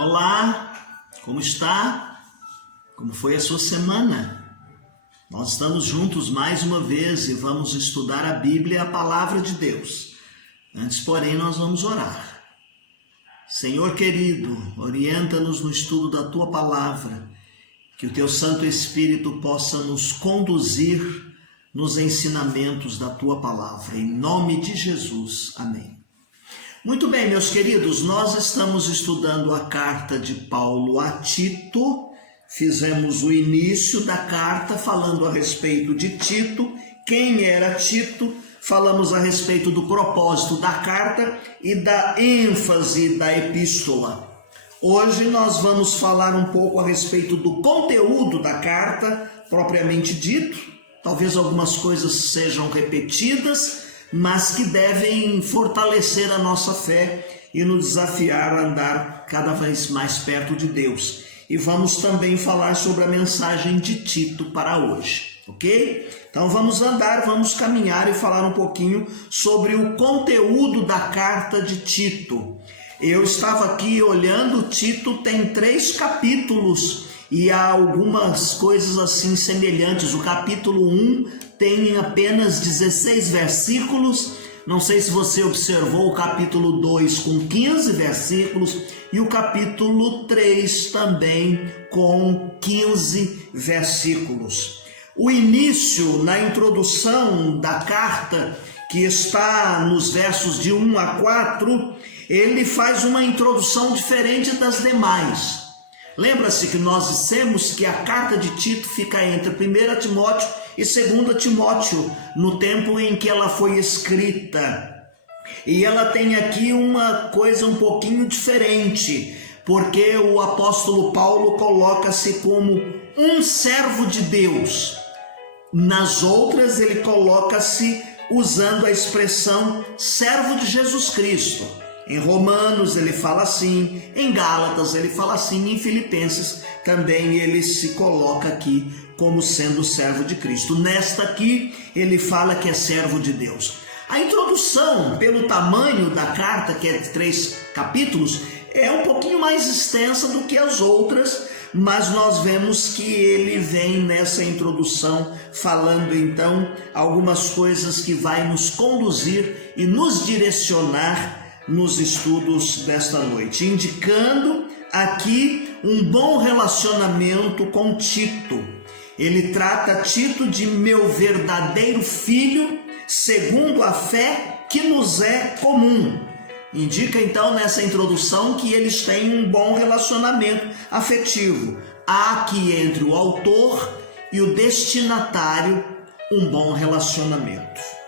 Olá, como está? Como foi a sua semana? Nós estamos juntos mais uma vez e vamos estudar a Bíblia, a Palavra de Deus. Antes, porém, nós vamos orar. Senhor querido, orienta-nos no estudo da Tua Palavra, que o Teu Santo Espírito possa nos conduzir nos ensinamentos da Tua Palavra. Em nome de Jesus, amém. Muito bem, meus queridos, nós estamos estudando a carta de Paulo a Tito. Fizemos o início da carta falando a respeito de Tito, quem era Tito, falamos a respeito do propósito da carta e da ênfase da epístola. Hoje nós vamos falar um pouco a respeito do conteúdo da carta, propriamente dito. Talvez algumas coisas sejam repetidas, mas que devem fortalecer a nossa fé e nos desafiar a andar cada vez mais perto de Deus. E vamos também falar sobre a mensagem de Tito para hoje, ok? Então vamos caminhar e falar um pouquinho sobre o conteúdo da carta de Tito. Eu estava aqui olhando, Tito tem 3 capítulos e há algumas coisas assim semelhantes. O capítulo 1 tem apenas 16 versículos. Não sei se você observou o capítulo 2 com 15 versículos e o capítulo 3 também com 15 versículos. O início, na introdução da carta, que está nos versos de 1 a 4, ele faz uma introdução diferente das demais. Lembra-se que nós dissemos que a carta de Tito fica entre 1 Timóteo e 2 Timóteo, no tempo em que ela foi escrita. E ela tem aqui uma coisa um pouquinho diferente, porque o apóstolo Paulo coloca-se como um servo de Deus. Nas outras ele coloca-se usando a expressão servo de Jesus Cristo. Em Romanos ele fala assim, em Gálatas ele fala assim, em Filipenses também ele se coloca aqui como sendo servo de Cristo. Nesta aqui ele fala que é servo de Deus. A introdução, pelo tamanho da carta, que é de 3 capítulos, é um pouquinho mais extensa do que as outras, mas nós vemos que ele vem nessa introdução falando então algumas coisas que vai nos conduzir e nos direcionar nos estudos desta noite, indicando aqui um bom relacionamento com Tito. Ele trata Tito de meu verdadeiro filho, segundo a fé que nos é comum. Indica então nessa introdução que eles têm um bom relacionamento afetivo. Há aqui entre o autor e o destinatário um bom relacionamento.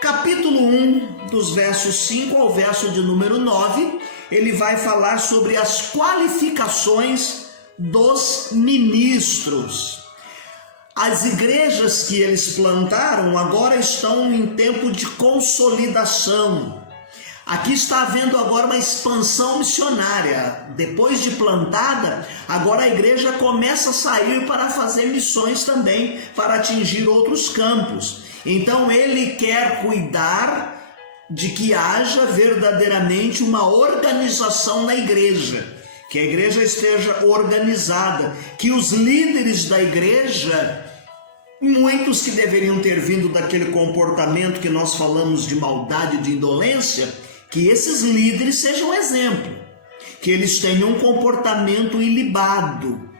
Capítulo 1, dos versos 5 ao verso de número 9, ele vai falar sobre as qualificações dos ministros. As igrejas que eles plantaram agora estão em tempo de consolidação. Aqui está havendo agora uma expansão missionária. Depois de plantada, agora a igreja começa a sair para fazer missões também, para atingir outros campos. Então ele quer cuidar de que haja verdadeiramente uma organização na igreja, que a igreja esteja organizada, que os líderes da igreja, muitos que deveriam ter vindo daquele comportamento que nós falamos de maldade, de indolência, que esses líderes sejam exemplo, que eles tenham um comportamento ilibado,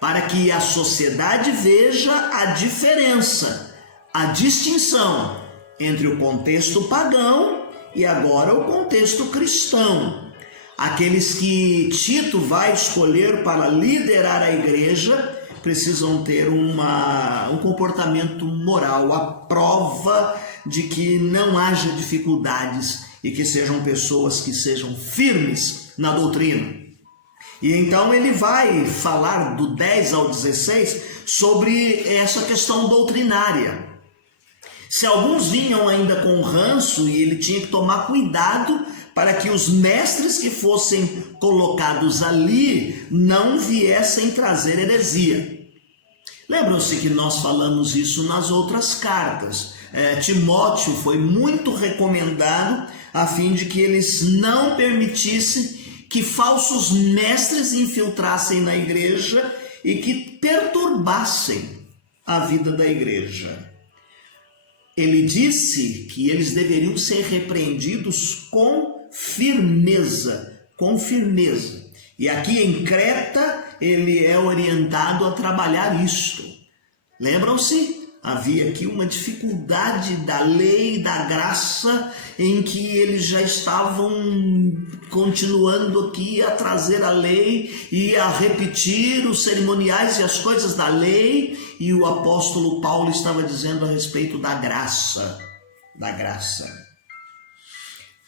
para que a sociedade veja a diferença, a distinção entre o contexto pagão e agora o contexto cristão. Aqueles que Tito vai escolher para liderar a igreja precisam ter um comportamento moral, a prova de que não haja dificuldades e que sejam pessoas que sejam firmes na doutrina. E então ele vai falar do 10 ao 16 sobre essa questão doutrinária. Se alguns vinham ainda com ranço, e ele tinha que tomar cuidado para que os mestres que fossem colocados ali não viessem trazer heresia. Lembram-se que nós falamos isso nas outras cartas. Timóteo foi muito recomendado a fim de que eles não permitissem que falsos mestres infiltrassem na igreja e que perturbassem a vida da igreja. Ele disse que eles deveriam ser repreendidos com firmeza, E aqui em Creta, ele é orientado a trabalhar isto. Lembram-se? Havia aqui uma dificuldade da lei, da graça, em que eles já estavam continuando aqui a trazer a lei e a repetir os cerimoniais e as coisas da lei, e o apóstolo Paulo estava dizendo a respeito da graça,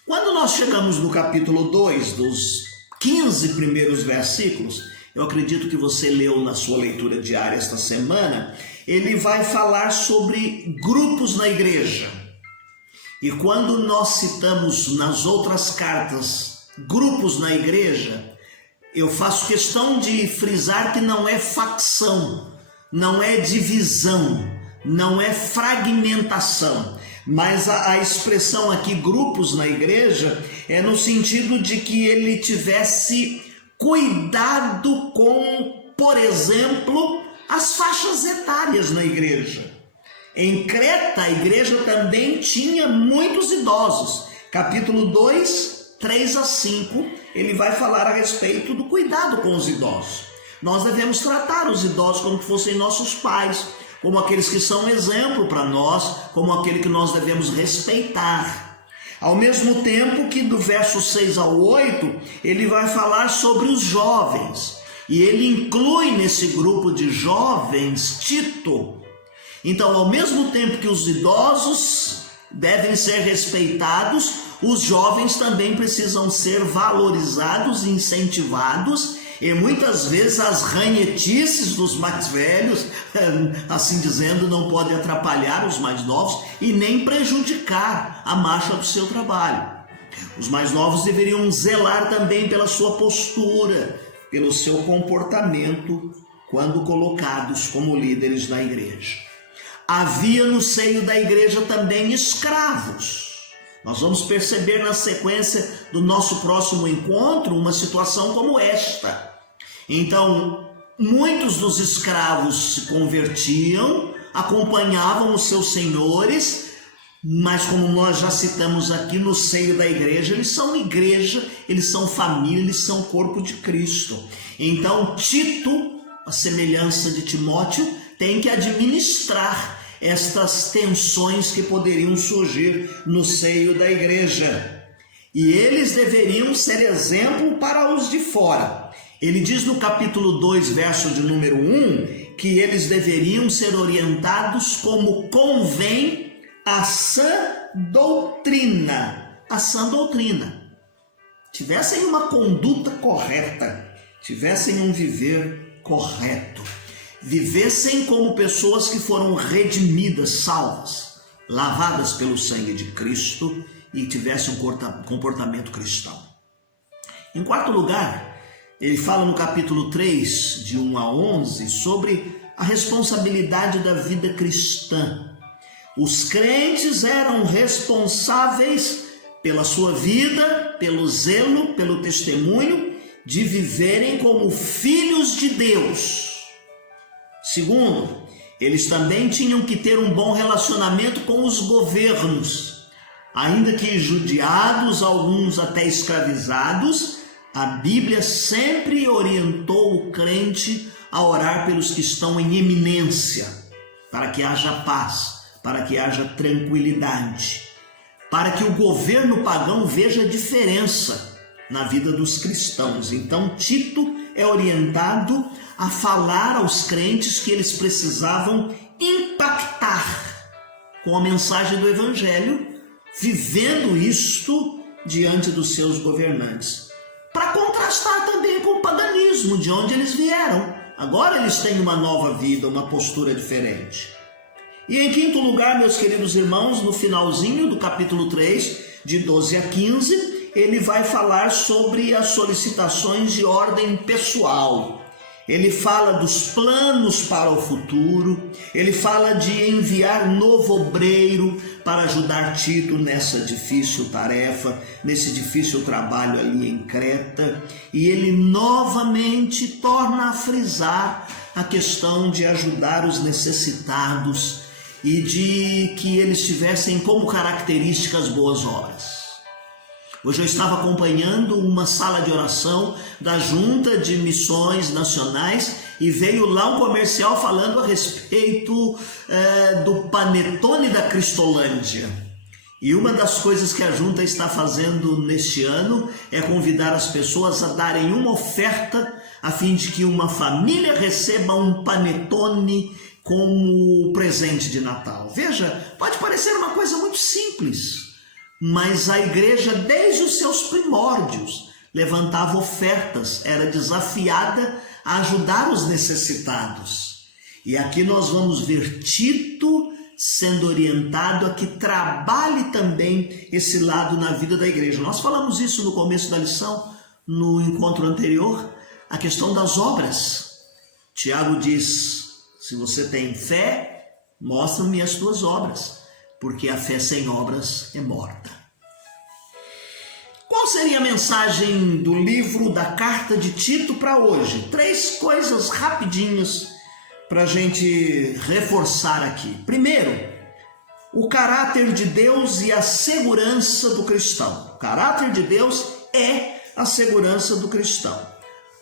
Quando nós chegamos no capítulo 2, dos 15 primeiros versículos, eu acredito que você leu na sua leitura diária esta semana, ele vai falar sobre grupos na igreja. E quando nós citamos nas outras cartas grupos na igreja, eu faço questão de frisar que não é facção, não é divisão, não é fragmentação, mas a expressão aqui grupos na igreja é no sentido de que ele tivesse cuidado com, por exemplo, as faixas etárias na igreja. Em Creta, a igreja também tinha muitos idosos. Capítulo 2, 3 a 5, ele vai falar a respeito do cuidado com os idosos. Nós devemos tratar os idosos como se fossem nossos pais, como aqueles que são exemplo para nós, como aquele que nós devemos respeitar. Ao mesmo tempo que do verso 6 ao 8, ele vai falar sobre os jovens. E ele inclui nesse grupo de jovens Tito. Então, ao mesmo tempo que os idosos devem ser respeitados, os jovens também precisam ser valorizados e incentivados. E muitas vezes as ranhetices dos mais velhos, assim dizendo, não podem atrapalhar os mais novos e nem prejudicar a marcha do seu trabalho. Os mais novos deveriam zelar também pela sua postura, pelo seu comportamento quando colocados como líderes da igreja. Havia no seio da igreja também escravos. Nós vamos perceber na sequência do nosso próximo encontro uma situação como esta. Então, muitos dos escravos se convertiam, acompanhavam os seus senhores, mas como nós já citamos aqui, no seio da igreja, eles são igreja, eles são família, eles são corpo de Cristo. Então Tito, a semelhança de Timóteo, tem que administrar estas tensões que poderiam surgir no seio da igreja. E eles deveriam ser exemplo para os de fora. Ele diz no capítulo 2, verso de número 1, que eles deveriam ser orientados como convém a sã doutrina, tivessem uma conduta correta, tivessem um viver correto, vivessem como pessoas que foram redimidas, salvas, lavadas pelo sangue de Cristo e tivessem um comportamento cristão. Em quarto lugar, ele fala no capítulo 3, de 1 a 11, sobre a responsabilidade da vida cristã. Os crentes eram responsáveis pela sua vida, pelo zelo, pelo testemunho, de viverem como filhos de Deus. Segundo, eles também tinham que ter um bom relacionamento com os governos. Ainda que judiados, alguns até escravizados, a Bíblia sempre orientou o crente a orar pelos que estão em eminência, para que haja paz, para que haja tranquilidade, para que o governo pagão veja a diferença na vida dos cristãos. Então Tito é orientado a falar aos crentes que eles precisavam impactar com a mensagem do Evangelho, vivendo isto diante dos seus governantes, para contrastar também com o paganismo de onde eles vieram. Agora eles têm uma nova vida, uma postura diferente. E em quinto lugar, meus queridos irmãos, no finalzinho do capítulo 3, de 12 a 15, ele vai falar sobre as solicitações de ordem pessoal. Ele fala dos planos para o futuro, ele fala de enviar novo obreiro para ajudar Tito nessa difícil tarefa, nesse difícil trabalho ali em Creta, e ele novamente torna a frisar a questão de ajudar os necessitados e de que eles tivessem como características boas obras. Hoje eu estava acompanhando uma sala de oração da Junta de Missões Nacionais e veio lá um comercial falando a respeito do panetone da Cristolândia. E uma das coisas que a Junta está fazendo neste ano é convidar as pessoas a darem uma oferta a fim de que uma família receba um panetone como presente de Natal. Veja, pode parecer uma coisa muito simples, mas a igreja, desde os seus primórdios, levantava ofertas, era desafiada a ajudar os necessitados. E aqui nós vamos ver Tito sendo orientado a que trabalhe também esse lado na vida da igreja. Nós falamos isso no começo da lição, no encontro anterior, a questão das obras. Tiago diz: se você tem fé, mostra-me as tuas obras, porque a fé sem obras é morta. Qual seria a mensagem do livro da carta de Tito para hoje? 3 coisas rapidinhas para a gente reforçar aqui. Primeiro, o caráter de Deus e a segurança do cristão. O caráter de Deus é a segurança do cristão.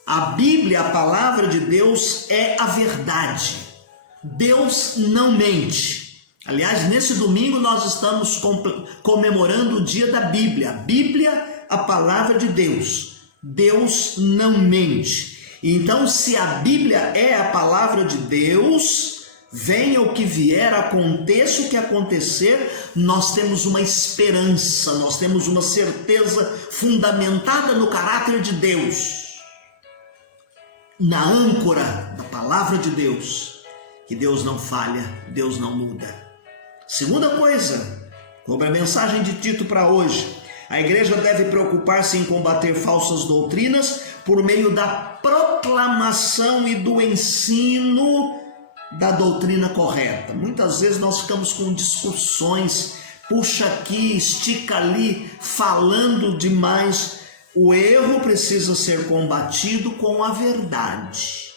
A Bíblia, a palavra de Deus, é a verdade. Deus não mente. Aliás, nesse domingo nós estamos comemorando o dia da Bíblia. A Bíblia, a palavra de Deus. Deus não mente. Então, se a Bíblia é a palavra de Deus, venha o que vier, aconteça o que acontecer, nós temos uma esperança, nós temos uma certeza fundamentada no caráter de Deus, na âncora da palavra de Deus, que Deus não falha, Deus não muda. Segunda coisa, sobre a mensagem de Tito para hoje, a igreja deve preocupar-se em combater falsas doutrinas por meio da proclamação e do ensino da doutrina correta. Muitas vezes nós ficamos com discussões, puxa aqui, estica ali, falando demais. O erro precisa ser combatido com a verdade.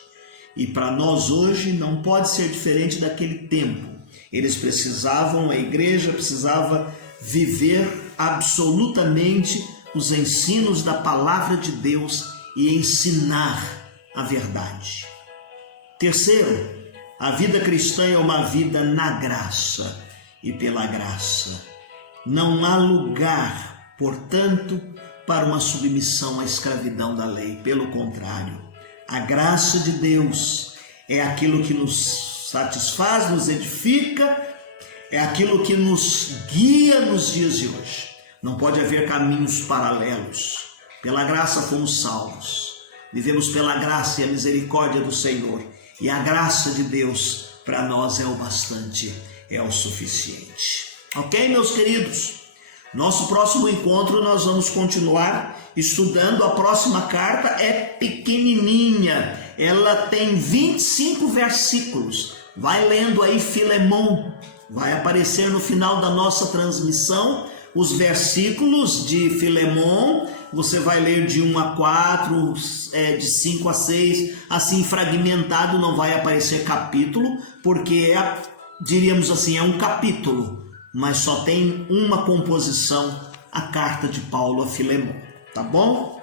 E para nós hoje não pode ser diferente daquele tempo. Eles precisavam, a igreja precisava viver absolutamente os ensinos da palavra de Deus e ensinar a verdade. Terceiro, a vida cristã é uma vida na graça e pela graça. Não há lugar, portanto, para uma submissão à escravidão da lei. Pelo contrário, a graça de Deus é aquilo que nos satisfaz, nos edifica, é aquilo que nos guia nos dias de hoje. Não pode haver caminhos paralelos. Pela graça fomos salvos. Vivemos pela graça e a misericórdia do Senhor. E a graça de Deus para nós é o bastante, é o suficiente. Ok, meus queridos? Nosso próximo encontro nós vamos continuar estudando. A próxima carta é pequenininha. Ela tem 25 versículos. Vai lendo aí Filemon. Vai aparecer no final da nossa transmissão os versículos de Filemon. Você vai ler de 1 a 4, de 5 a 6, assim fragmentado, não vai aparecer capítulo, porque diríamos assim, é um capítulo, mas só tem uma composição, a carta de Paulo a Filemon, tá bom?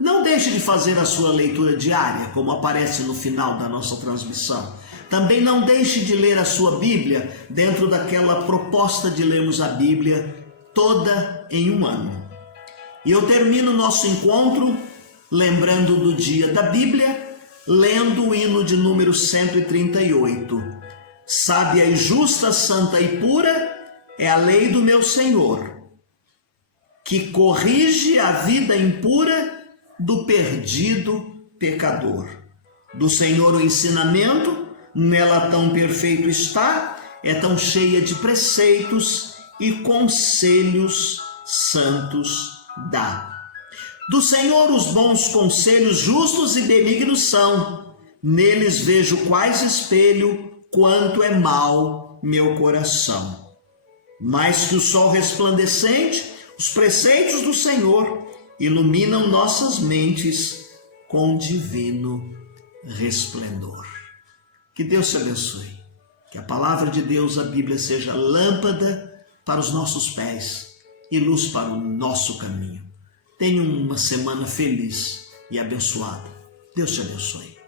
Não deixe de fazer a sua leitura diária, como aparece no final da nossa transmissão. Também não deixe de ler a sua Bíblia dentro daquela proposta de lermos a Bíblia toda em um ano. E eu termino o nosso encontro lembrando do dia da Bíblia, lendo o hino de número 138. Sábia e justa, santa e pura é a lei do meu Senhor, que corrige a vida impura do perdido pecador. Do Senhor o ensinamento, nela tão perfeito está, é tão cheia de preceitos e conselhos santos dá. Do Senhor os bons conselhos justos e benignos são. Neles vejo quais espelho, quanto é mau meu coração. Mais que o sol resplandecente, os preceitos do Senhor iluminam nossas mentes com divino resplendor. Que Deus te abençoe. Que a palavra de Deus, a Bíblia, seja lâmpada para os nossos pés e luz para o nosso caminho. Tenha uma semana feliz e abençoada. Deus te abençoe.